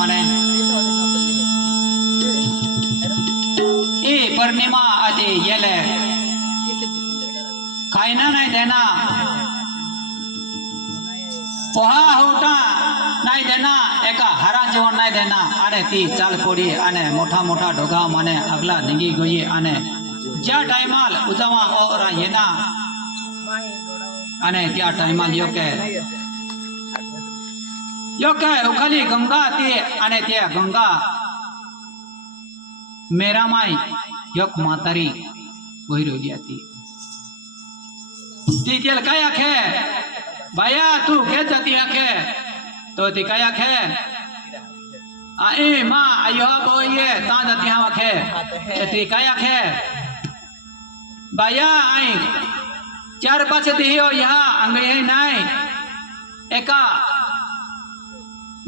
मने ए पूर्णिमा आदि येले खाइना नहीं देना पोहा होटा नहीं देना एक हरा जीवन नहीं देना अने ती चाल पड़ी अने मोटा मोटा डोगा मने अगला निंगी गई अने ज्या टाइमाल उजावा और येना अने त्या टाइमाल योके उखाली गंगा ती अने त्या गंगा मेरा माई योक मातारी वही रो गया थी ती तेल काय आखे भैया तू के जाती आखे तो ती काय आखे ए मां आयो बोये ता जाती हम आखे ती काय आखे भैया आई 4-5 दियो यहाँ अंगे है नहीं एका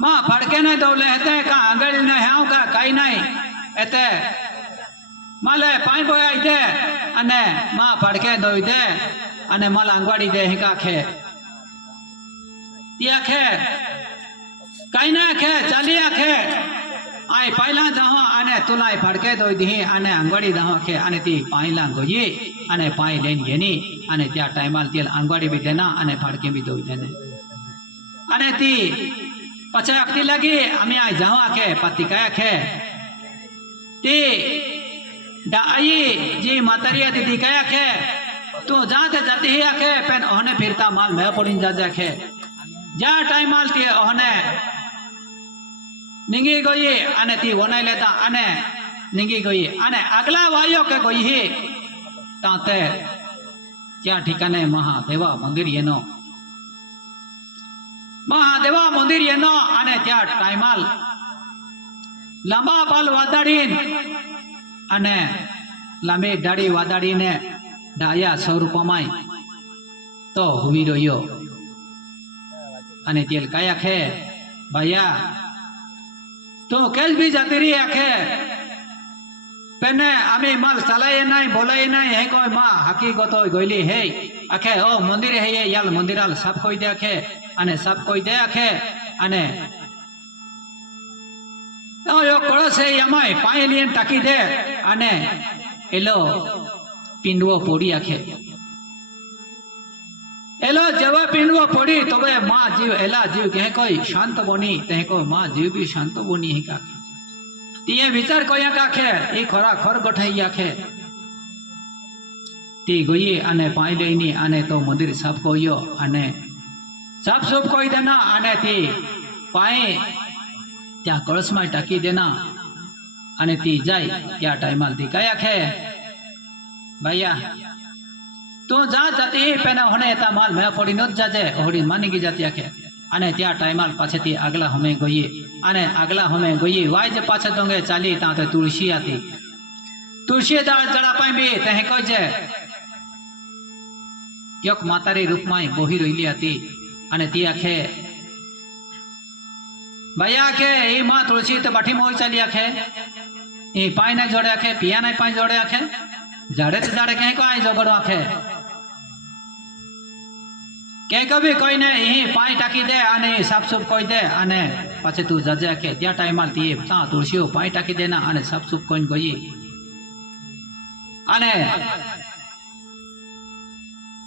मां फड़के नहीं दौले हते का अंगल नहीं हाउ का काई नहीं एते माले पाई बोया इते अने मां फड़के दोई दे अने माला अंगवाड़ी दे हिका खे तिया खे काई ना खे चाली आखे आई पाइला जाहो अने तुलाई फड़के दोई दी अने अंगवाड़ी जाहो खे अने ती पाइला गोई अने पाई लेन येनी अने त्या टाइमाल तियल अंगवाड़ी भी देना अने फड़के भी दोई देने अने ती पछे अक्ति लगी अमी आई जाओ आखे पति कया खे ती डाई जी मातरिया दीदी कया खे तू जाते जाती ही आखे पेन ओहने फिरता माल मैं पड़ीन जा जाखे जा टाइम माल ती ओहने निंगी गई अने ती वनाई लेता अने निंगी गई अने अगला वायो के गई ही ताते क्या ठिकाने महादेवा मंदिर येनो महादेवा मंदिर येनो अने त्या टाइमाल लंबा बाल वादाड़ीन अने लांबी दाढ़ी वादाड़ीने डाया 100 रूपमाय तो हुई रह्यो अने तेल काय आखे भैया तो केस भी जाती रही आखे पेने आमी माल चलाए नहीं बोलाए नहीं है कोई माँ हकीकत गईली है आखे ओ मंदिर है ये याल मंदिराल सब कोई दे आखे अने सब कोई दे आखे अने तो यो कळस है यमाय पाए लिए टाकी दे अने एलो पिंडवो पोड़ी आखे एलो जब पिंडवो पोड़ी तबे माँ जीव एला जीव कहे कोई शांत बनी ते को माँ जीव भी शांत बनी है का तिये विचार कोया काखे ए खोरा खोर गठाई आखे ती गई अने पाई लेनी अने तो मंदिर साफ कोयो अने साफ सूफ कोई देना अने ती पाए त्या कळस में टाकी देना अने ती जाय क्या टाइमाल ती काय आखे भैया तू जा जाती पेना होने ता माल मैं पड़ी न जाजे ओहड़ी मानी जाती आखे अने त्या टाइमाल पाछे ती अगला हमें गई अने अगला हमें गई वाय जे पाछे दोंगे चाली ता ते तुलसी आती तुलसी दाल जड़ा पाई भी तहे कोई जे यक मातारी रूप में बोही रहीली आती अने ती आखे भैया के ए मां तुलसी तो बाठी मोई चली आखे ए पाई नहीं जोड़े आखे पिया नहीं पाई जोड़े आखे जाड़े तो जाड़े कहीं को आई जोगड़ो आखे के कभी कोई ने यही पाई टाकी दे अने साफ सूफ कोई दे अने पाछे तू जजे आखे त्या टाइमाल ती ता तुलसीओ पाई टाकी देना अने साफ सूफ कोई गई अने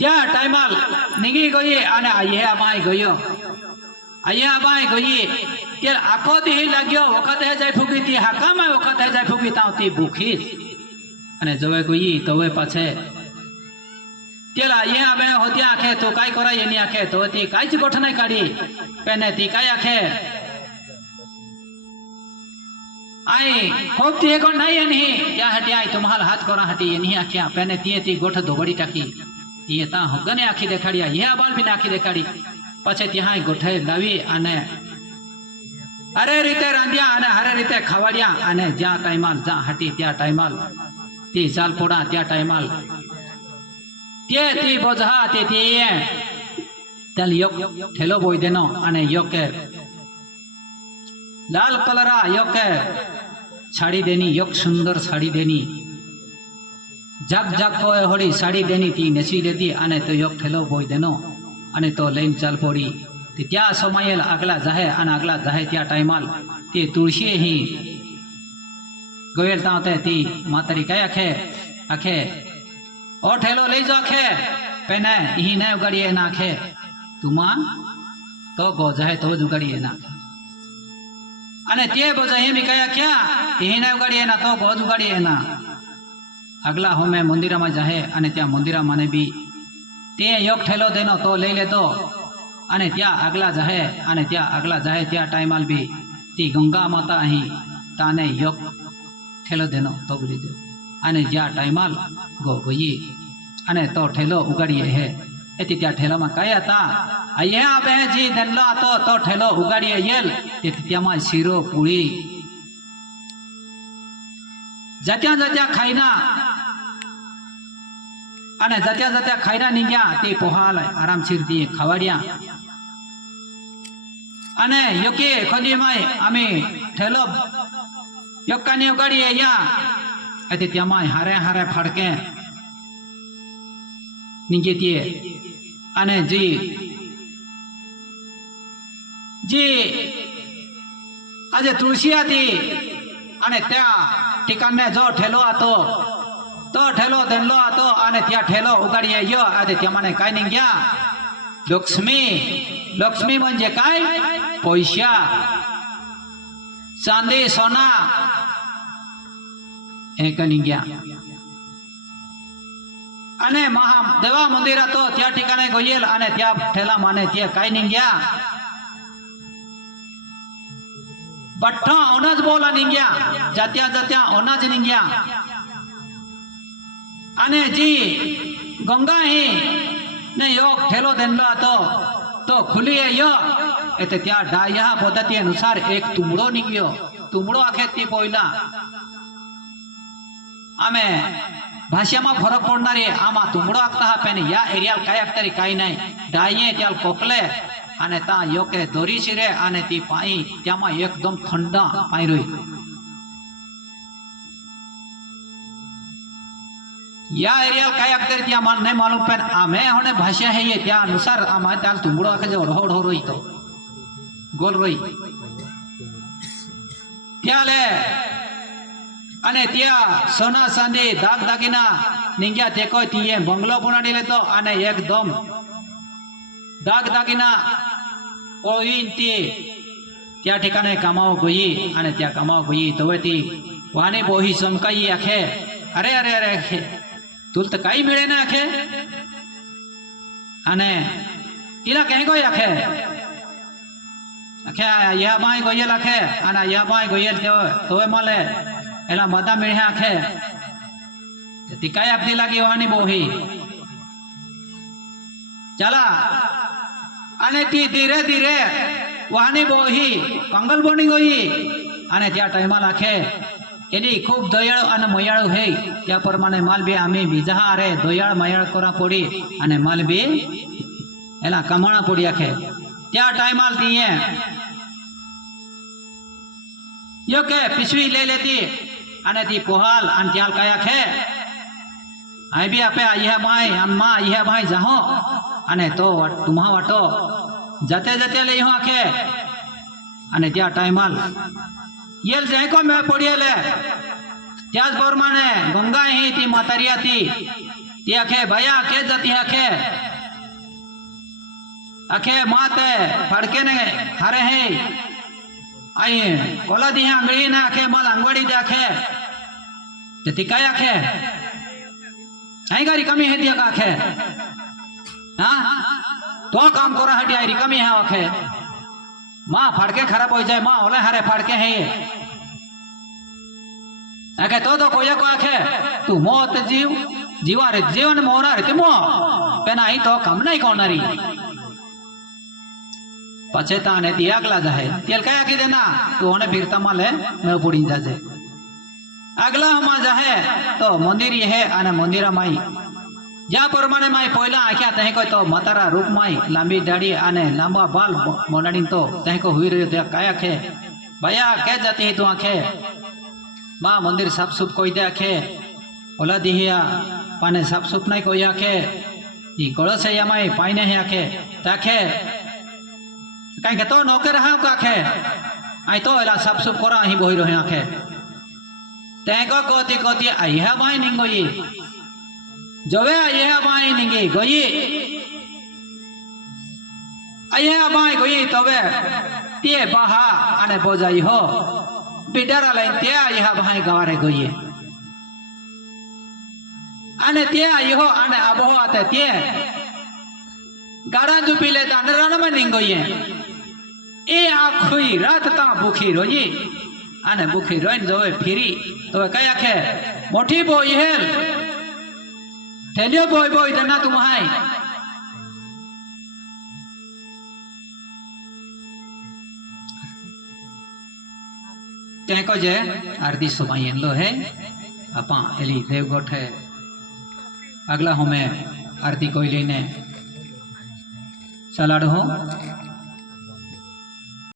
त्या टाइमाल निगी गई अने आये अमाई गयो आये अमाई गई के आखो दी लाग्यो वखत है जाय फुगी ती हाका में वखत है जाय फुगी तावती भूखी अने जवे गई तवे पाछे तेला ये आबे होतिया आखे तो काय करा येनी आखे तो ती कायच गोठ नाही काढी पेने ती काय आखे आई खूब ती को नाही येनी या हटी आई तुम्हाला हाथ करा हटी येनी आखे पेने ती गोठ दोगड़ी टाकी ती ता होगने आखी देखाड़िया ये बाल भी आखी देखाड़ी पछे त्यां गोठे लावी अने अरे रीते रांधिया अने हरे रीते खवाड़िया अने ज्या टाइमाल जा हटी त्या टाइमाल ती चाल पोड़ा त्या टाइमाल ती बोझा ती तेल योक ठेलो बोई देनो अने योके लाल कलरा योके साड़ी देनी योक सुंदर साड़ी देनी जग जग को होड़ी साड़ी देनी थी नसी लेती अने तो योक ठेलो बोई देनो अने तो लेन चल पड़ी त्या समयेल अगला जाहे आणि अगला जाहे त्या टायमाल ती तुळशी ही गोयल तावते ती मातरी काय आखे ओ ठेलो लई जो आखे पेने ही न उगाड़िए नाखे तुमा तो गो जाहे तो उगाड़िए नाखे अने ते बोझे मी कया क्या ही न उगाड़िए ना तो गो उगाड़िए ना अगला होमे मंदिर में जाहे अने त्या मंदिर माने भी ते योग ठेलो देनो तो लई लेतो अने त्या अगला जाहे अने त्या अगला जाहे त्या टाइमाल भी ती गंगा माता ही ताने योग ठेलो देनो तो बोली दे अने ज्या टाइमाल गो गई अने तो ठेलो उगाड़िए है एती त्या ठेला में कया ता ये आबे जी देनलो तो ठेलो उगाड़िए येल एती त्या मा शिरो पुड़ी जत्या जत्या खाईना अने जत्या जत्या खाईना निग्या ती पोहाल आराम ती खवाड़िया अने योके खोदी माय आमी ठेलो योक्कानी उगाड़िए या एती त्या माय हारे हारे फड़के निगेतिए अने जी आज तुलसी आती अने त्या ठिकाणे जो ठेलो आतो तो ठेलो देनलो आतो अने त्या ठेलो उगाड़िए यो आदे त्या माने काय निघ्या लक्ष्मी लक्ष्मी म्हणजे काय पैसा चांदी सोना एक निघ्या अने महादेवा मंदिर तो त्या ठिकाणे गोयल अने त्या ठेला माने त्या काय निघ्या बट्ठा ओनज बोला निघ्या जात्या जात्या ओनज निघ्या अने जी गंगा ही ने योग ठेलो देनलो तो खुली है यो एते त्या डाया पद्धती अनुसार एक तुमड़ो निघ्यो तुमड़ो आखे ती पोयला आमे भाषा में फरक पड़नारी आमा तुमड़ो आखता हा पेन या एरिया काय आखतारी काय नाही डाये त्याल कोकले अने ता योके दोरी शिरे अने ती पाई त्यामा एकदम ठंडा पाई रही या एरिया काय आखतारी त्या मान नहीं मालूम पेन आमे होने भाषा है ये त्या अनुसार आमा त्याल तुमड़ो आखे जो रोड हो रही तो गोल रही त्याले अने त्या सोना चांदी दाग दागिना निघ्या तेको तीये बंगलो बनाडी लेतो अने एकदम दाग दागिना ओइन ती त्या ठिकाणे कामाव गई अने त्या कामाव गई तो ती वाने बोही चमकाई आखे अरे अरे अरे आखे तुल तो काई मिळे ना आखे अने इला कहीं कोई आखे आखे या बाई गोयल आखे अने या बाई गोयल तो माले एला मदा मिळे आखे ती काय आपली लागी वाणी बोही चला अने ती धीरे धीरे वाणी बोही पंगल बनी गई अने त्या टाइमाला आखे एनी खूब दयाळू अने मयाळू है त्या प्रमाणे माल बी आम्ही बीजा अरे दयाळ मयाळ करा पड़ी अने माल बी एला कमाणा पड़ी आखे त्या टाइमाल तीये यो के पिछवी ले लेती अने ती पोहाल अन त्याल काय आखे आई भी आपे यह भाई अम्मा यह भाई जाहो अने तो तुम्हा वाटो जाते जाते ले हो आखे अने त्या टाइमाल येल जाय को मैं पडियले त्याच प्रमाणे गंगा ही ती मातारिया ती आखे भया के जाती आखे आखे माते फड़के ने हरे है आई कोला दी अंगड़ी ना आखे माल अंगवाड़ी दे आखे ती काय आखे आई गारी कमी है दिया का आखे हाँ तो काम करा हटी आई कमी है आखे माँ फड़के खराब हो जाए माँ ओले हरे फड़के है आखे तो कोया को आखे तू मौत जीव जीवा रे जीवन मोरा रे तुमो पेना आई तो कम नहीं कोनारी पछेता ने ती अगला जाए तेल क्या आखी देना तू होने फिरता माले मैं पुड़ी जाए अगला हमा जाए तो मंदिर ये है आने मंदिर माई ज्या प्रमाणे माई पहला आख्या तहे को तो मातारा रूप माई लांबी दाढ़ी आने लांबा बाल मोनाड़ी तो तहे को हुई रही काय आखे भैया क्या जाती है तू आखे माँ मंदिर साफ सुफ कोई दे आखे ओला दिहिया पाने साफ सुफ नहीं कोई आखे ये कड़स है माई पाई नहीं आखे ताखे कहीं के तो नौकर रहा का खे आई तो एला सब सब कोरा ही बोही रहे आखे तेको कोती कोती आई है बाई निंगो ये जवे आई है बाई निंगे गोई आई है बाई गोई तबे ते बाहा आने बोजाई हो बिडरा लाइन ते आई है बाई गवारे गोई आने ते आई हो आने अबो आते ते गाड़ा जो पीले दांडरा में निंगो ये ए आखुई रात ता भूखी रोई आने भूखी रोइन जोए फिरी तो कया खे मोठी बोई हेल ठेलियो बोई बोई दना तुम हाय तेको जे आरती सुमाई लो है अपा एली देवगोठ है अगला हमें आरती कोई लेने सलाड हो